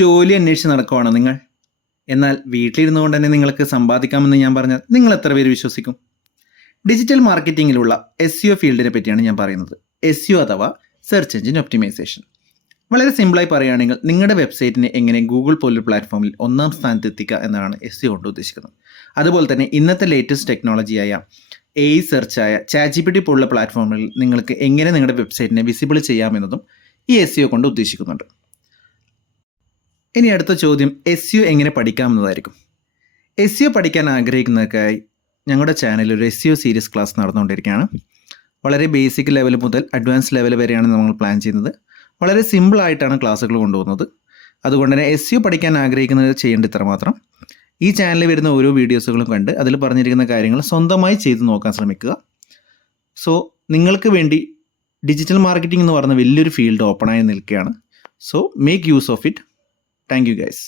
ജോലി അന്വേഷിച്ച് നടക്കുവാണോ നിങ്ങൾ? എന്നാൽ വീട്ടിലിരുന്നു കൊണ്ട് തന്നെ നിങ്ങൾക്ക് സമ്പാദിക്കാമെന്ന് ഞാൻ പറഞ്ഞാൽ നിങ്ങൾ എത്ര പേര് വിശ്വസിക്കും? ഡിജിറ്റൽ മാർക്കറ്റിങ്ങിലുള്ള SEO ഫീൽഡിനെ പറ്റിയാണ് ഞാൻ പറയുന്നത്. SEO അഥവാ സെർച്ച് എഞ്ചിൻ ഒപ്റ്റിമൈസേഷൻ. വളരെ സിമ്പിളായി പറയുകയാണെങ്കിൽ നിങ്ങളുടെ വെബ്സൈറ്റിനെ എങ്ങനെ ഗൂഗിൾ പോലൊരു പ്ലാറ്റ്ഫോമിൽ ഒന്നാം സ്ഥാനത്ത് എത്തിക്കുക എന്നതാണ് SEO കൊണ്ട് ഉദ്ദേശിക്കുന്നത്. അതുപോലെ തന്നെ ഇന്നത്തെ ലേറ്റസ്റ്റ് ടെക്നോളജിയായ AI സെർച്ചായ ChatGPT പോലുള്ള പ്ലാറ്റ്ഫോമുകളിൽ നിങ്ങൾക്ക് എങ്ങനെ നിങ്ങളുടെ വെബ്സൈറ്റിനെ വിസിബിൾ ചെയ്യാമെന്നതും ഈ SEO കൊണ്ട് ഉദ്ദേശിക്കുന്നുണ്ട്. ഇനി അടുത്ത ചോദ്യം, SEO എങ്ങനെ പഠിക്കാമെന്നതായിരിക്കും. SEO പഠിക്കാൻ ആഗ്രഹിക്കുന്നവർക്കായി ഞങ്ങളുടെ ചാനലിൽ ഒരു SEO സീരീസ് ക്ലാസ് നടന്നുകൊണ്ടിരിക്കുകയാണ്. വളരെ ബേസിക് ലെവൽ മുതൽ അഡ്വാൻസ് ലെവൽ വരെയാണ് നമ്മൾ പ്ലാൻ ചെയ്യുന്നത്. വളരെ സിമ്പിളായിട്ടാണ് ക്ലാസ്സുകൾ കൊണ്ടുപോകുന്നത്. അതുകൊണ്ട് തന്നെ SEO പഠിക്കാൻ ആഗ്രഹിക്കുന്നവർ ചെയ്യേണ്ട ഇത്ര മാത്രം: ഈ ചാനലിൽ വരുന്ന ഓരോ വീഡിയോസുകളും കണ്ട് അതിൽ പറഞ്ഞിരിക്കുന്ന കാര്യങ്ങൾ സ്വന്തമായി ചെയ്ത് നോക്കാൻ ശ്രമിക്കുക. സോ നിങ്ങൾക്ക് വേണ്ടി ഡിജിറ്റൽ മാർക്കറ്റിംഗ് എന്ന് പറയുന്ന വലിയൊരു ഫീൽഡ് ഓപ്പണായി നിൽക്കുകയാണ്. So make use of it. Thank you guys.